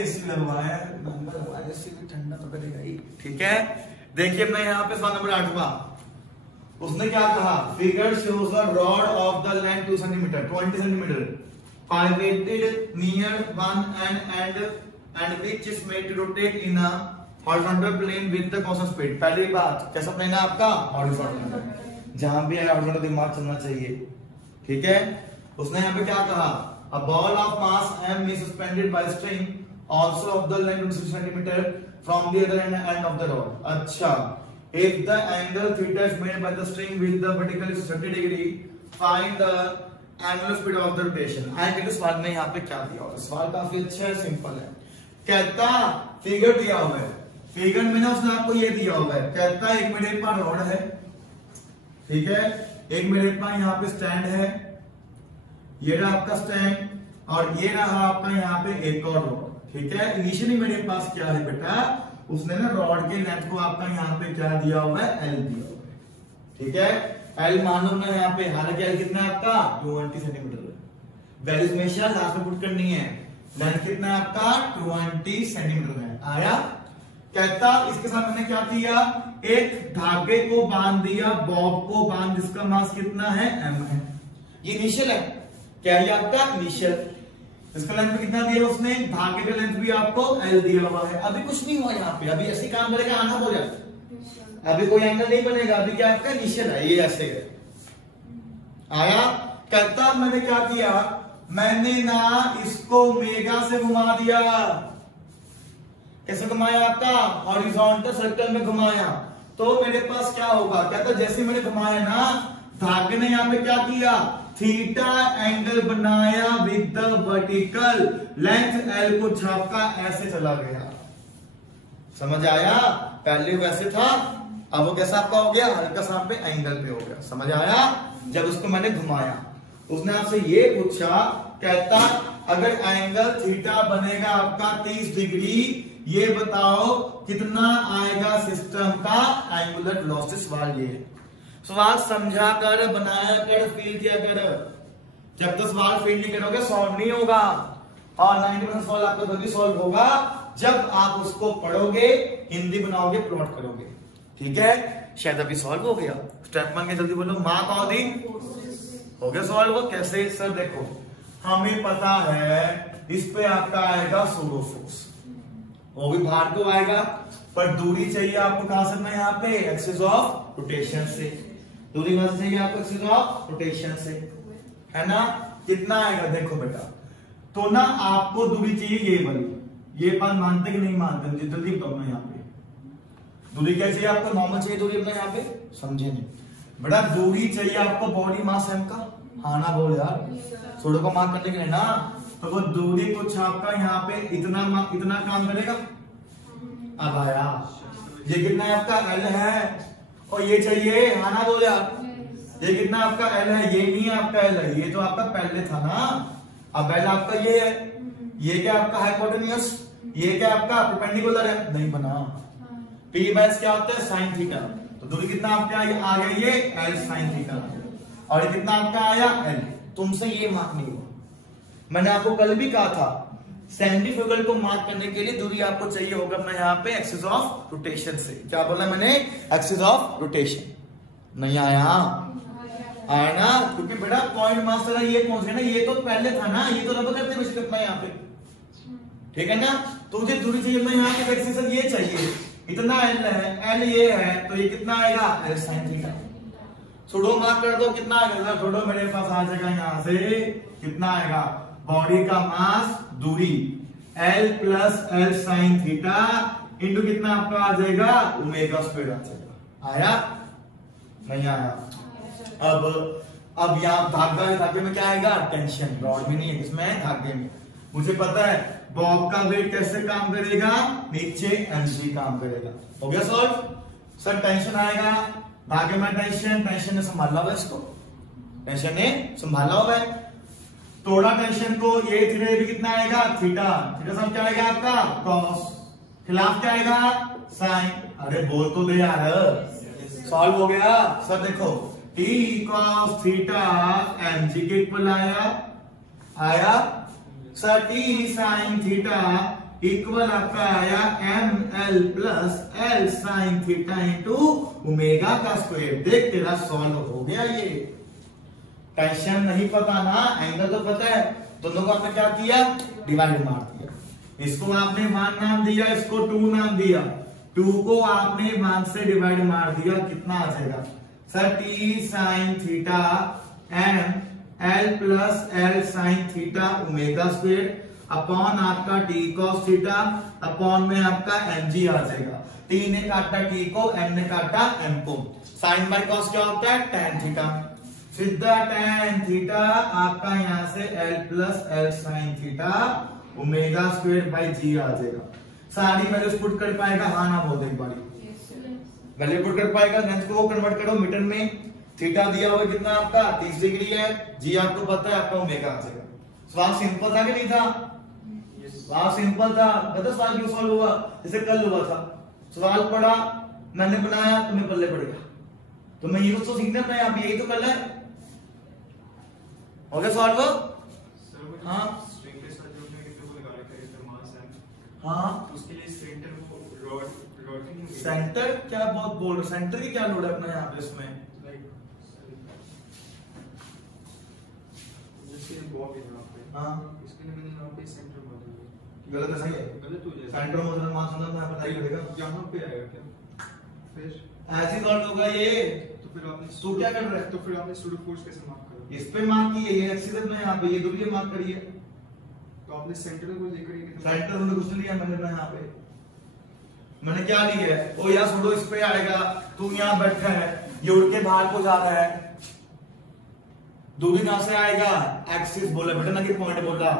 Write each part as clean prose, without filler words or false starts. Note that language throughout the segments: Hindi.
एसी लगवाया एसी भी ठंडा तो करेगा ही। ठीक है, देखिए मैं यहाँ पे सवाल नंबर 8वां, उसने क्या कहा, figure shows a rod of the length 2 centimetre 20 centimetre pivoted near one end and which is made to rotate in a horizontal plane with the constant speed। पहली बात, कैसा प्लेन है आपका, हॉरिजॉन्टल, जहां भी हॉरिजॉन्टल दिमाग चलना चाहिए। ठीक है, उसने यहाँ पे क्या कहा, a ball of mass m is suspended by string also of the length 6 centimeter from the other end of the rod। अच्छा, if the angle theta is made by the string with the vertical is 30 degree, find the angular speed of the rotation. आगे के सवाल में यहाँ पे क्या दिया हुआ है, सवाल काफी अच्छा है, सिंपल है। कहता फिगर दिया हुआ है, फिगर में ना उसने आपको ये दिया हुआ है, कहता एक मेरे पास रॉड है, ठीक है, एक मेरे पास यहाँ पे स्टैंड है, ये रहा आपका स्टैंड, और ये रहा आपका यहाँ पे एक और रॉड। ठीक है, इनिशियली मेरे पास क्या है बेटा, उसने ना रॉड के लेंथ को आपका यहाँ पे क्या दिया हुआ है, एल दिया हुआ है। ठीक है, एल मान लो ना यहाँ पे, हालांकि एल कितना है आपका 20 सेंटीमीटर है, वैल्यूज हमेशा लास्ट में पुट करनी है। लेंथ कितना है आपका 20 सेंटीमीटर है। आया, कहता इसके साथ मैंने क्या किया, एक धागे को बांध दिया, बॉब को बांध, जिसका मास कितना है, m है। ये इनिशियल है, क्या है आपका इनिशियल, इसका लेंथ कितना दिया उसने, धागे का लेंथ भी आपको l दिया हुआ है। अभी कुछ नहीं हुआ यहाँ पे, अभी ऐसे काम करेगा, आना बोला, अभी कोई एंगल नहीं बनेगा, अभी क्या आपका इनिशियल है, ये ऐसे है। आया, कहता मैंने क्या किया, मैंने ना इसको ओमेगा से घुमा दिया, कैसे घुमाया आपका, हॉरिजॉन्टल सर्कल में घुमाया, तो मेरे पास क्या होगा, कहता जैसे मैंने घुमाया ना, धागे ने यहाँ पे क्या किया, थीटा एंगल बनाया with the vertical length L को छापका, ऐसे चला गया। समझ आया, पहले वैसे था, अब वो कैसा आपका हो गया, हल्का सा पे एंगल पे हो गया। समझ आया, जब उसको मैंने घुमाया, उसने आपसे ये पूछा, कहता अगर एंगल थीटा बनेगा आपका 30 डिग्री, ये बताओ कितना आएगा सिस्टम का एंगुलर वेलोसिटी। सवाल ये है, सवाल समझा कर, बनाया कर, फील किया कर। जब तक सवाल फील नहीं करोगे सॉल्व नहीं होगा, और 90% सवाल आपका तभी सॉल्व होगा जब आप उसको पढ़ोगे, हिंदी बनाओगे, प्लॉट करोगे। ठीक है, शायद अभी सॉल्व हो गया। स्टेप 1 के जल्दी बोलो, माँ कौदी हो गया सॉल्व। वो कैसे सर, देखो हमें पता है इस पे आपका आएगा सूडो फोर्स, वो भी बाहर को आएगा, पर दूरी चाहिए आपको कहां से, मैं यहाँ पे एक्सिस ऑफ रोटेशन से, दूरी कहां से चाहिए आपको, एक्सिस ऑफ रोटेशन से, है ना। कितना आएगा देखो बेटा, तो ना आपको दूरी चाहिए ये वाली, ये बात मानते कि नहीं मानते, जल्दी बताओ ना, यहाँ पे दूरी क्या चाहिए आपको, नॉर्मल चाहिए दूरी अपना, यहाँ पे समझे नहीं बेटा, दूरी चाहिए आपको बॉडी मास m का, हाँ ना बोल यार, सोडो को मार्क करने के लिए ना, तो वो दूरी को छापका यहाँ पे इतना काम करेगा। अब आया, ये कितना है आपका l है, और ये चाहिए, हाँ ना बोल यार, ये कितना आपका l है, ये नहीं आपका l है, ये तो आपका पहले था ना। अब l आपका ये है, ये क्या आपका हाइपोटेन्यूस, ये क्या आपका परपेंडिकुलर है, नहीं बना। P बाय क्या होता है, साइन थीटा, तो दूरी कितना आपका आ गया, ये L साइन थीटा, और ये कितना आपका आया L। तुमसे ये मार्क नहीं हुआ, मैंने आपको कल भी कहा था, सेंट्रीफ्यूगल को मार्क करने के लिए दूरी आपको चाहिए होगा अपना यहाँ पे एक्सिस ऑफ रोटेशन से। क्या बोला मैंने, एक्सिस ऑफ रोटेशन। नहीं आया, आया ना, क्योंकि बेटा पॉइंट मास ये कौन सा ना, ये तो पहले था ना, ये तो रब करते कुछ करना यहाँ पे, ठीक है ना। तो मुझे दूरी चाहिए अपना यहाँ पे एक्सिस ये चाहिए, इतना L है, L ये है, तो ये कितना आएगा, L साइन थीटा। सुडो मार्क कर दो, कितना आएगा, सुडो मेरे पास आ जाएगा यहाँ से, कितना आएगा, बॉडी का मास, दूरी L plus L sine theta into कितना आपका आ जाएगा, ओमेगा स्क्वायर आ जाएगा। आया, नहीं आया। अब यहाँ धागे में क्या आएगा, टेंशन, रॉड में नहीं है, इसमें धागे में। मुझे पता है बॉब का वेट कैसे काम करेगा, नीचे mg काम करेगा। हो गया सॉल्व। सर टेंशन आएगा, धागे में टेंशन ने संभाला हुआ, इसको टेंशन ने संभाला हुआ है। तोड़ा टेंशन को, ये थीटा भी कितना आएगा, थीटा, थीटा सब क्या आएगा आपका कॉस, खिलाफ क्या आएगा साइन। अरे बोल तो दे यार, सॉल्व हो गया। सर देखो t cos थीटा mg के इक्वल आया sir, t sin theta equal आपका आया ml plus L sine theta into omega का स्क्वायर। देख तेरा सॉल्व हो गया ये। टेंशन नहीं पता ना, एंगल तो पता है, दोनों को आपने क्या किया, डिवाइड मार दिया। इसको आपने 1 नाम दिया, इसको 2 नाम दिया, 2 को आपने 1 से डिवाइड मार दिया, कितना आ जाएगा sir, T sine theta M L plus L sine theta omega square upon आपका टी कॉस थीटा अपॉन में आपका एम जी आ जाएगा। टी ने काटा टी को, एम ने काटा एम को। साइन बाय कॉस क्या होता है, टेन थीटा। सीधा टेन थीटा आपका यहां से L plus L sine theta omega square by g आ जाएगा। सारी वैल्यूज पुट कर पाएगा, हाँ ना बोल दे एक बारी, वैल्यू पुट कर पाएगा। लेंथ को कन्वर्ट करो मीटर में, थीटा दिया हुआ कितना आपका 30 डिग्री है, जी आपको पता है आपका ओमेगा आ जाएगा। सवाल सिंपल था कि नहीं था, सवाल सिंपल था। पता सवाल क्यों सॉल्व हुआ, जैसे कल हुआ था, सवाल पढ़ा मैंने बनाया, तुम्हें पल्ले पड़ेगा, तो मैं ये तो सीखना है, आप यही तो कल है, हो गया सॉल्व। हाँ हाँ, उसके लिए सेंटर वो रॉड सेंटर क्या बहुत बोल रहे, सेंटर की क्या लोड है अपना यहाँ पे इसमें, हाँ इसके लिए मैंने यहाँ पे सेंटर मान लिया। गलत है, सही है, गलत हो जाएगा। सेंटर मुझे मान सुना मैं पता ही करेगा, यहाँ पे आएगा क्या, फिर ऐसी सॉल्व होगा ये। तो फिर आपने तू क्या कर रहा है, तो फिर आपने स्टूडियो फोर्स कैसे मार्क करा, इस पे मार्क किए, ये एक्सिस अपने यहाँ पे, ये दूसरी मार्क करिए। तो आपने सेंटर को लेकर ये कितना, सेंटर मैंने कुछ नहीं लिया, मैंने अपना यहाँ पे मैंने क्या लिया है, ओ यार छोड़ो, इस पे आएगा, तू यहाँ बैठा है, ये उड़ के बाहर को जा रहा है, दूरी कहां से आएगा, एक्सिस बोला बेटा ना कि पॉइंट बोला,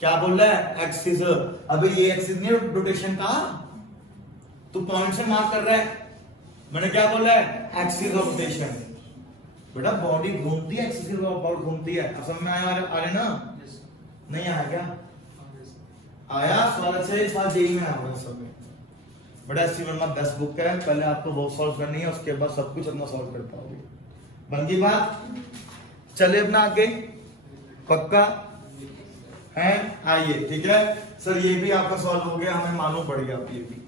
क्या बोल रहा है एक्सिस। अबे ये एक्सिस नहीं रोटेशन का, तू पॉइंट से मार्क कर रहा है, मैंने क्या बोला है एक्सिस ऑफ रोटेशन। बेटा बॉडी घूमती है, एक्सिस बॉडी घूमती है, समझ में आया अरे ना, नहीं आया क्या, आया सवाल अच्छा है, सवाल जेई में आया सब में। बेटा एससी वर्मा बेस्ट बुक है, पहले आपको वो सॉल्व करनी है, उसके बाद सब कुछ अपना सॉल्व कर पाओगे, बन गई बात। चले अपना आगे, पक्का है, आइए ठीक है सर, ये भी आपका सॉल्व हो गया, हमें मालूम पड़ गया, आप ये भी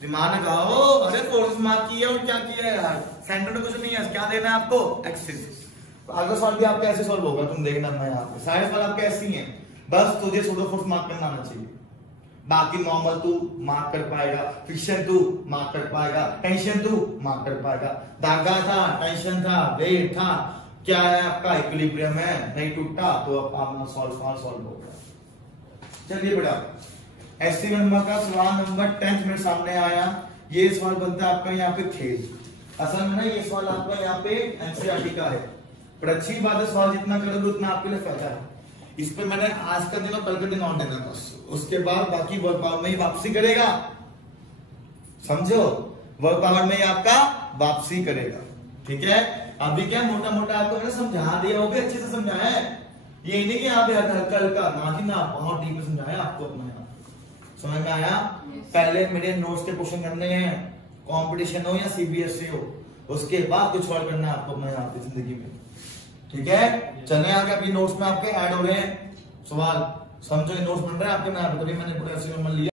दिमाग लगाओ। अरे फोर्स मार्क किया और क्या किया यार, सेंटर में कुछ नहीं है, क्या देना है आपको एक्सिस। अगला सवाल भी आपका ऐसे सॉल्व होगा, तुम देखना, मैं यहाँ पे सारे सवाल आपके ऐसे ही हैं, बस तुझे सूडो फोर्स मार्क करना आना चाहिए, बाकी नॉर्मल तू मार्क कर पाएगा, फ्रिक्शन तू मार्क कर पाएगा, टेंशन तू मार्क कर पाएगा, धागा था, टेंशन था, वेट था, क्या है आपका इक्विलिब्रियम है, नहीं टूटा तो आपका सॉल्व होगा। चलिए बेटा एससी वर्मा का सवाल नंबर 10 मेरे सामने आया, ये सवाल बनता है आपका यहाँ पे फेज। असल में ना ये सवाल आपका यहाँ पे एनसीईआरटी का है, पर अच्छी बात है सवाल जितना करोगे उतना आपके लिए फायदा है। इस पे मैंने आज का दिन और कल का दिन और देना बस, उसके बाद बाकी वर्क पावर में ही वापसी करेगा, समझो, वर्क पावर में ही आपका वापसी करेगा, ठीक है। अभी क्या मोटा मोटा आपको मैंने समझा दिया, वो भी अच्छे से समझाया है, ये नहीं कि यहाँ पे हल्का ना कि ना, बहुत डीप में समझाया आपको अपना, समझ में आया। पहले मेरे नोट्स के क्वेश्चन करने हैं, कंपटीशन हो या सीबीएसई हो, उसके बाद कुछ और करना है आपको अपने यहाँ पे जिंदगी में, ठीक है। चले आगे, अभी नोट्स में आपके ऐड हो रहे हैं सवाल, समझो नोट्स बन रहे हैं आपके, मैं तभी मैंने पूरा ऐसे लिया।